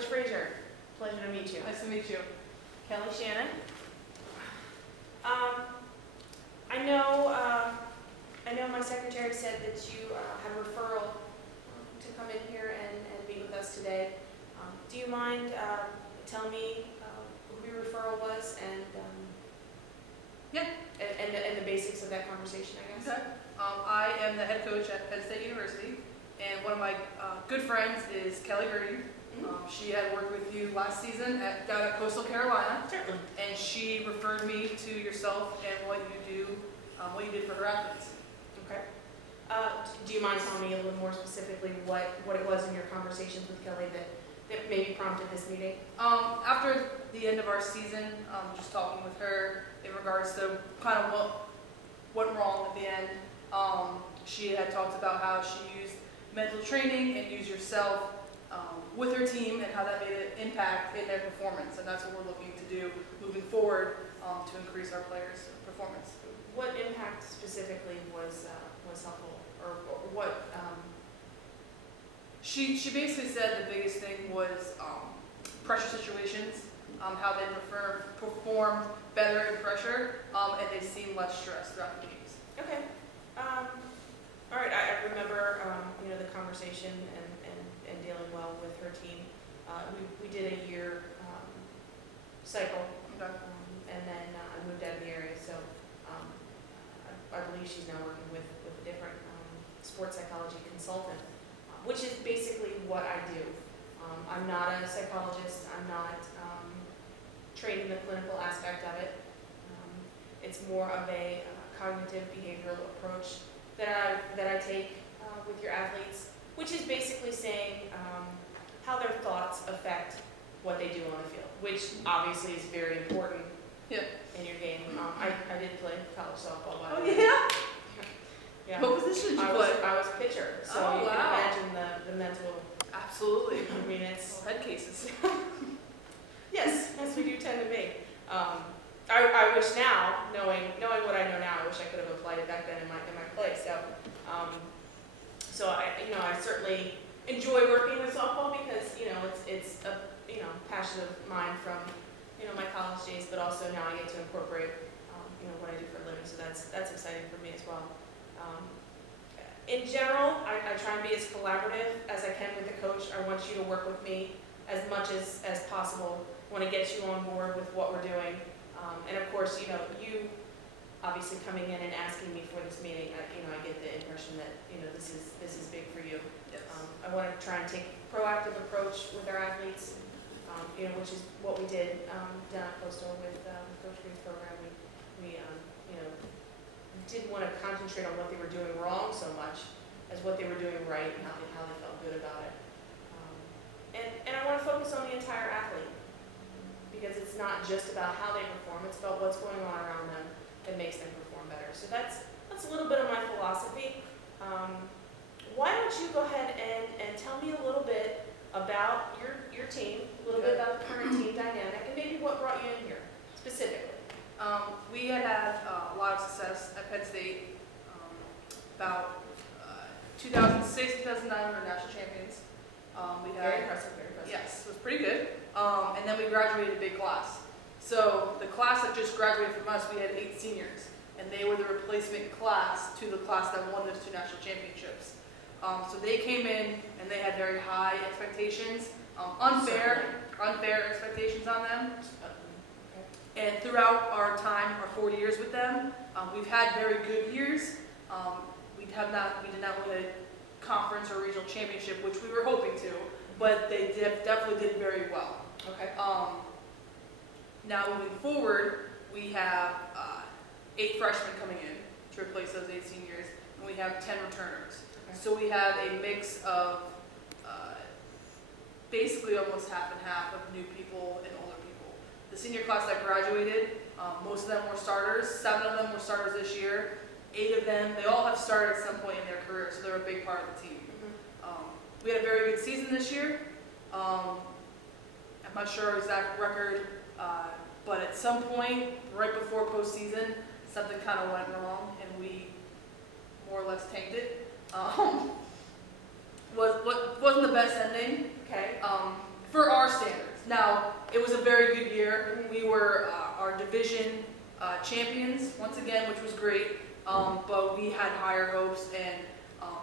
Coach Frazier, pleasure to meet you. Nice to meet you. Kelly Shannon. I know my secretary said that you had a referral to come in here and meet with us today. Do you mind telling me who your referral was and Yeah. and the basics of that conversation, I guess? Okay. I am the head coach at Penn State University, and one of my good friends is Kelly Gertie. She had worked with you last season down at Coastal Carolina, Certainly. and she referred me to yourself and what you did for her athletes. Okay. Do you mind telling me a little more specifically what it was in your conversations with Kelly that maybe prompted this meeting? After the end of our season, just talking with her in regards to kind of what went wrong at the end, she had talked about how she used mental training and used yourself with her team and how that made an impact in their performance, and that's what we're looking to do moving forward to increase our players' performance. What impact specifically was helpful, or what? She basically said the biggest thing was pressure situations, how they perform better in pressure, and they seem less stressed throughout the games. Okay. All right. I remember the conversation and dealing well with her team. We did a year cycle, Okay. and then I moved out of the area, so I believe she's now working with a different sports psychology consultant, which is basically what I do. I'm not a psychologist. I'm not trained in the clinical aspect of it. It's more of a cognitive behavioral approach that I take with your athletes, which is basically saying how their thoughts affect what they do on the field, which obviously is very important in your game. I did play college softball. By the way. Yeah? Yeah. What position did you play? I was pitcher, so Oh, you wow. can imagine the mental. Absolutely. I mean, it's Head cases. yes, we do tend to be. I wish now, knowing what I know now, I wish I could have applied it back then in my play. So I certainly enjoy working with softball because it's a passion of mine from my college days, but also now I get to incorporate what I do for a living. So that's exciting for me as well. In general, I try and be as collaborative as I can with the coach. I want you to work with me as much as possible. I want to get you on board with what we're doing. And of course, you obviously coming in and asking me for this meeting, I get the impression that this is big for you. Yes. I want to try and take a proactive approach with our athletes, which is what we did down at Coastal with Coach Green's program. We didn't want to concentrate on what they were doing wrong so much as what they were doing right and how they felt good about it. And I want to focus on the entire athlete, because it's not just about how they perform, it's about what's going on around them that makes them perform better. So that's a little bit of my philosophy. Why don't you go ahead and tell me a little bit about your team, a little bit about the current team dynamic, and maybe what brought you in here specifically. We had a lot of success at Penn State. About 2006, 2009, we were national champions. We had, Very impressive, very impressive. yes, it was pretty good. And then we graduated a big class. So the class that just graduated from us, we had 8 seniors, and they were the replacement class to the class that won those 2 national championships. So they came in and they had very high expectations, unfair expectations on them. And throughout our time, our 4 years with them, we've had very good years. We did not win a conference or regional championship, which we were hoping to, but they definitely did very well. Okay. Now moving forward, we have 8 freshmen coming in to replace those 8 seniors, and we have 10 returners. Okay. So we have a mix of basically almost half and half of new people and older people. The senior class that graduated, most of them were starters. 7 of them were starters this year. 8 of them, they all have started at some point in their career, so they're a big part of the team. We had a very good season this year. I'm not sure our exact record, but at some point, right before postseason, something kind of went wrong, and we more or less tanked it. Wasn't the best ending. Okay. for our standards. Now, it was a very good year. We were our division champions once again, which was great. But we had higher hopes, and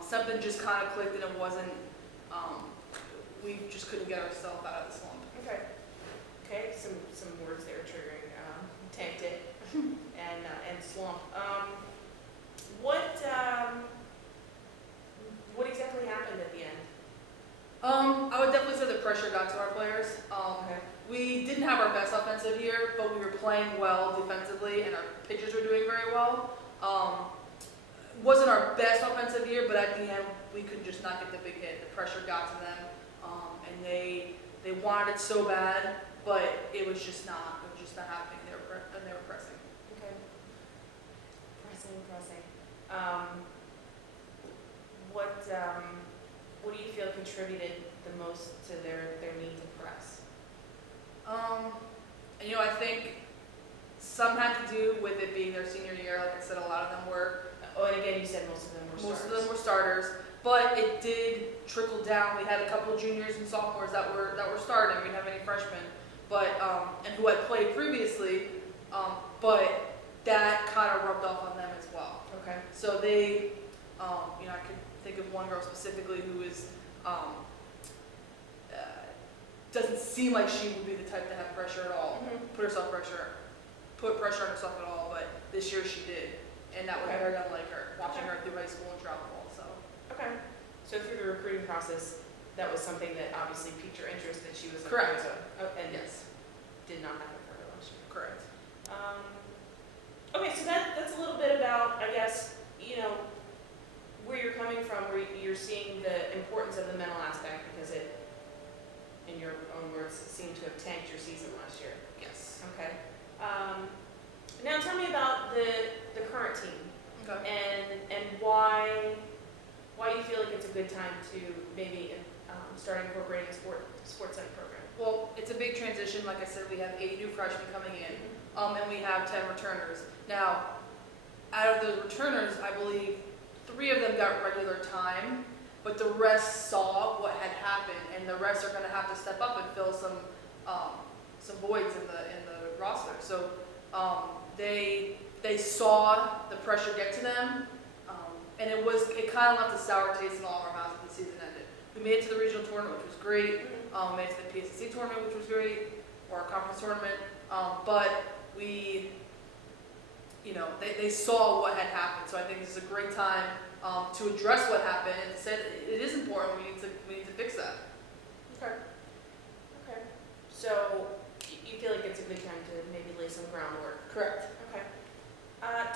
something just kind of clicked, and it wasn't. We just couldn't get ourselves out of the slump. Okay. Okay, some words there triggering, tanked it and slump. What exactly happened at the end? I would definitely say the pressure got to our players. Okay. We didn't have our best offensive year, but we were playing well defensively, and our pitchers were doing very well. Wasn't our best offensive year, but at the end we could just not get the big hit. The pressure got to them, and they wanted it so bad, but it was just not happening. They were pressing. Okay. Pressing. What do you feel contributed the most to their need to press? And I think some had to do with it being their senior year. Like I said, a lot of them were. Oh, and again, you said most of them were Most starters. of them were starters, but it did trickle down. We had a couple of juniors and sophomores that were starting. We didn't have any freshmen, but and who had played previously, but that kind of rubbed off on them as well. Okay. So they, I could think of one girl specifically who is doesn't seem like she would be the type to have pressure at all. Mhm. Put pressure on herself at all, but this year she did. And that was Okay. very unlike her, watching Okay. her through high school and travel ball. So Okay. So through the recruiting process, that was something that obviously piqued your interest that she was Correct. and yes, did not happen for her last year. correct. Okay, so that's a little bit about, I guess, where you're coming from, where you're seeing the importance of the mental aspect, because it, in your own words, seemed to have tanked your season last year. Yes. Okay. Now tell me about the current team Okay. and why you feel like it's a good time to maybe start incorporating a sports psych program. Well, it's a big transition. Like I said, we have 8 new freshmen coming in, and we have 10 returners. Now, out of those returners, I believe 3 of them got regular time, but the rest saw what had happened, and the rest are going to have to step up and fill some voids in the roster. So they saw the pressure get to them, and it kind of left a sour taste in all of our mouths as the season ended. We made it to the regional tournament, which was great. We made it to the PSC tournament, which was great, or our conference tournament. But we, they saw what had happened. So I think this is a great time to address what happened and to say that it is important. We need to fix that. Okay. Okay. So you feel like it's a good time to maybe lay some groundwork. Correct. Okay.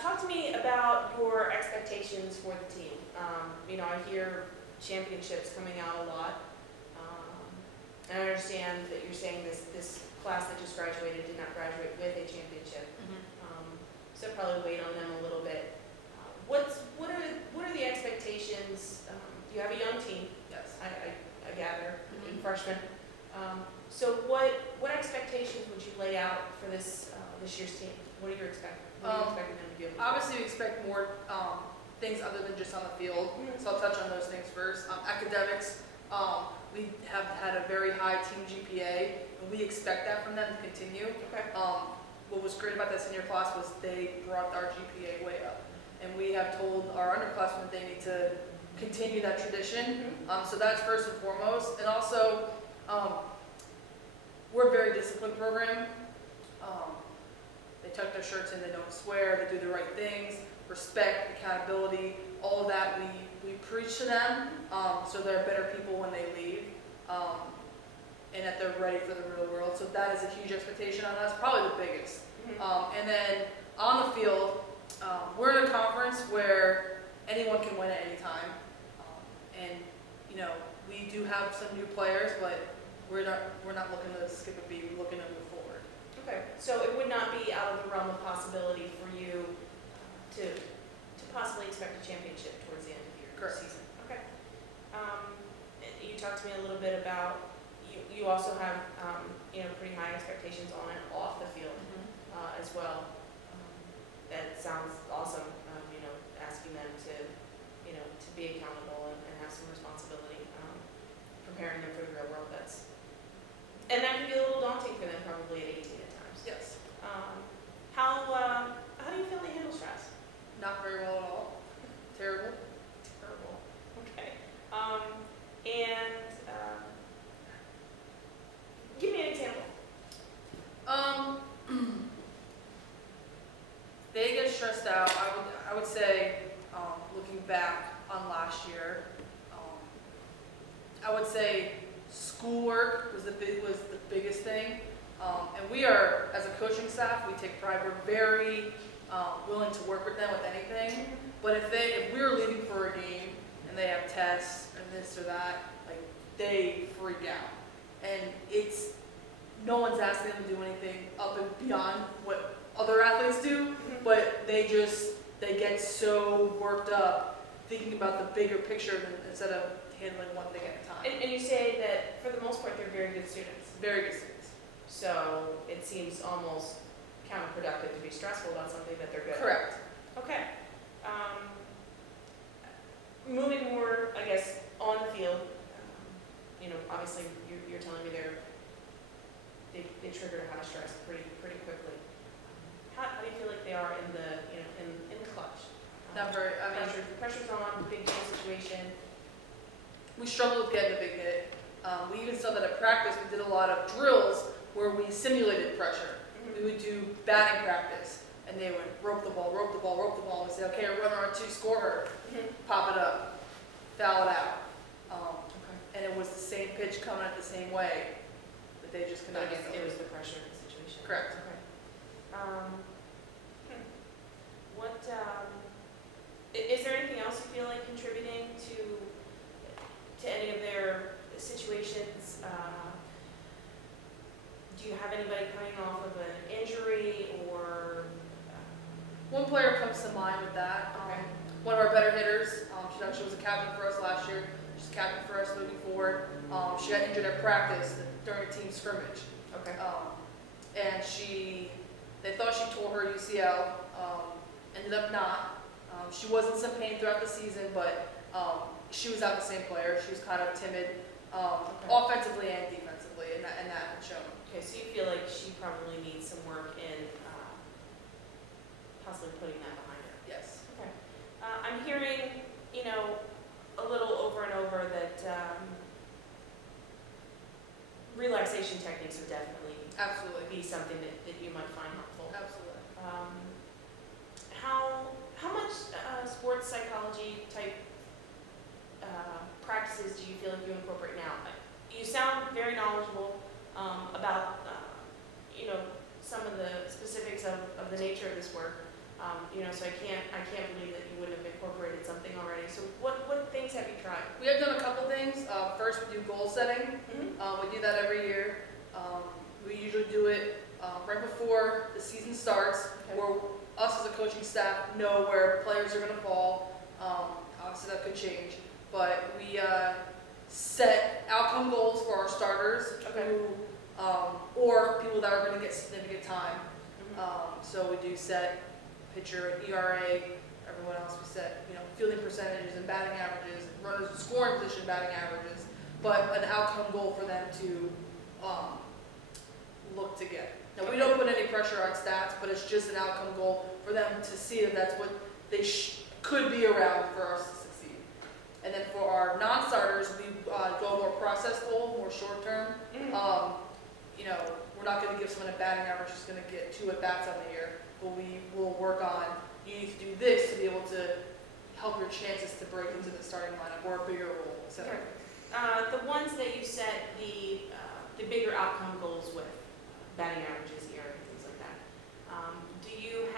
Talk to me about your expectations for the team. I hear championships coming out a lot. And I understand that you're saying this class that just graduated did not graduate with a championship. So probably wait on them a little bit. What are the expectations? You have a young team, Yes. I gather, in freshmen. So what expectations would you lay out for this year's team? What are you expecting them to do? Obviously, we expect more things other than just on the field. So I'll touch on those things first. Academics, we have had a very high team GPA, and we expect that from them to continue. Okay. What was great about that senior class was they brought our GPA way up, and we have told our underclassmen that they need to continue that tradition. So that's first and foremost, and also we're a very disciplined program. They tuck their shirts in, they don't swear, they do the right things, respect, accountability, all of that we preach to them, so they're better people when they leave, and that they're ready for the real world. So that is a huge expectation on us, probably the biggest. And then on the field, we're in a conference where anyone can win at any time, and we do have some new players, but we're not looking to skip a beat. We're looking to move forward. Okay, so it would not be out of the realm of possibility for you to possibly expect a championship towards the end of your Correct. season? Okay. You talked to me a little bit about, you also have, pretty high expectations on and off the field as well. That sounds awesome, asking them to be accountable and have some responsibility, preparing them for the real world. say schoolwork was the biggest thing. And we are, as a coaching staff, we take pride. We're very willing to work with them with anything. But if we're leaving for a game and they have tests and this or that, like they freak out. And no one's asking them to do anything up and beyond what other athletes do, but they get so worked up thinking about the bigger picture instead of handling one thing at a time. And you say that for the most part, they're very good students. Very good students. So it seems almost counterproductive to be stressful about something that they're good at. Correct. Okay. Moving more, I guess, on the field, obviously you're telling me they trigger a high stress pretty quickly. How do you feel like they are in the clutch? Not very. I mean, pressure's on, big game situation. we struggled with getting a big hit. We even saw that at practice. We did a lot of drills where we simulated pressure. We would do batting practice, and they would rope the ball, and we'd say, okay, a runner on two, score her, pop it up, foul it out. And it was the same pitch coming at the same way, but they just could not handle It was the pressure of the situation. Correct. Okay. What, is there anything else you feel like contributing to any of their situations? Do you have anybody coming off of an injury or? One player comes to mind with that. Okay. One of our better hitters. She actually was a captain for us last year. She's a captain for us moving forward. She got injured at practice during a team scrimmage. Okay. And they thought she tore her UCL. Ended up not. She was in some pain throughout the season, but she was not the same player. She was kind of timid, offensively and defensively, and that had shown. Okay, so you feel like she probably needs some work in possibly putting that behind her. Yes. Okay. I'm hearing, a little over and over that relaxation techniques would definitely Absolutely. be something that you might find helpful. Absolutely. How much sports psychology type practices do you feel like you incorporate now? You sound very knowledgeable about some of the specifics of the nature of this work. So I can't believe that you wouldn't have incorporated something already. So what things have you tried? We have done a couple things. First, we do goal setting. We do that every year. We usually do it right before the season starts, where us as a coaching staff know where players are going to fall. Obviously, that could change, but we set outcome goals for our starters, or people that are going to get significant time. So we do set pitcher and ERA. Everyone else we set, fielding percentages and batting averages, runners in scoring position batting averages, but an outcome goal for them to look to get. Now we don't put any pressure on stats, but it's just an outcome goal for them to see that that's what they could be around for us to succeed. And then for our non-starters, we go more process goal, more short term. We're not going to give someone a batting average who's going to get 2 at-bats on the year, but we will work on, you need to do this to be able to help your chances to break into the starting lineup or a bigger role, etc. The ones that you set the bigger outcome goals with, batting averages, ERA, things like that. Do you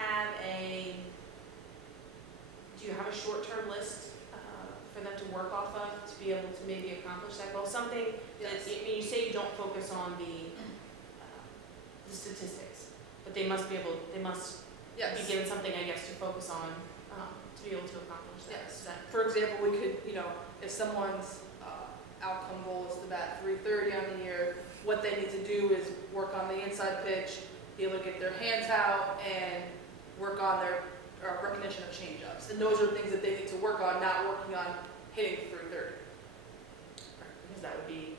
have a short-term list for them to work off of to be able to maybe accomplish that goal? Something that, you say you don't focus on the statistics, but they must be given something, I guess, to focus on to be able to accomplish that. Yes. For example, we could, if someone's outcome goal is to bat .330 on the year, what they need to do is work on the inside pitch, be able to get their hands out, and work on their recognition of changeups. And those are things that they need to work on, not working on hitting .330. Because that would be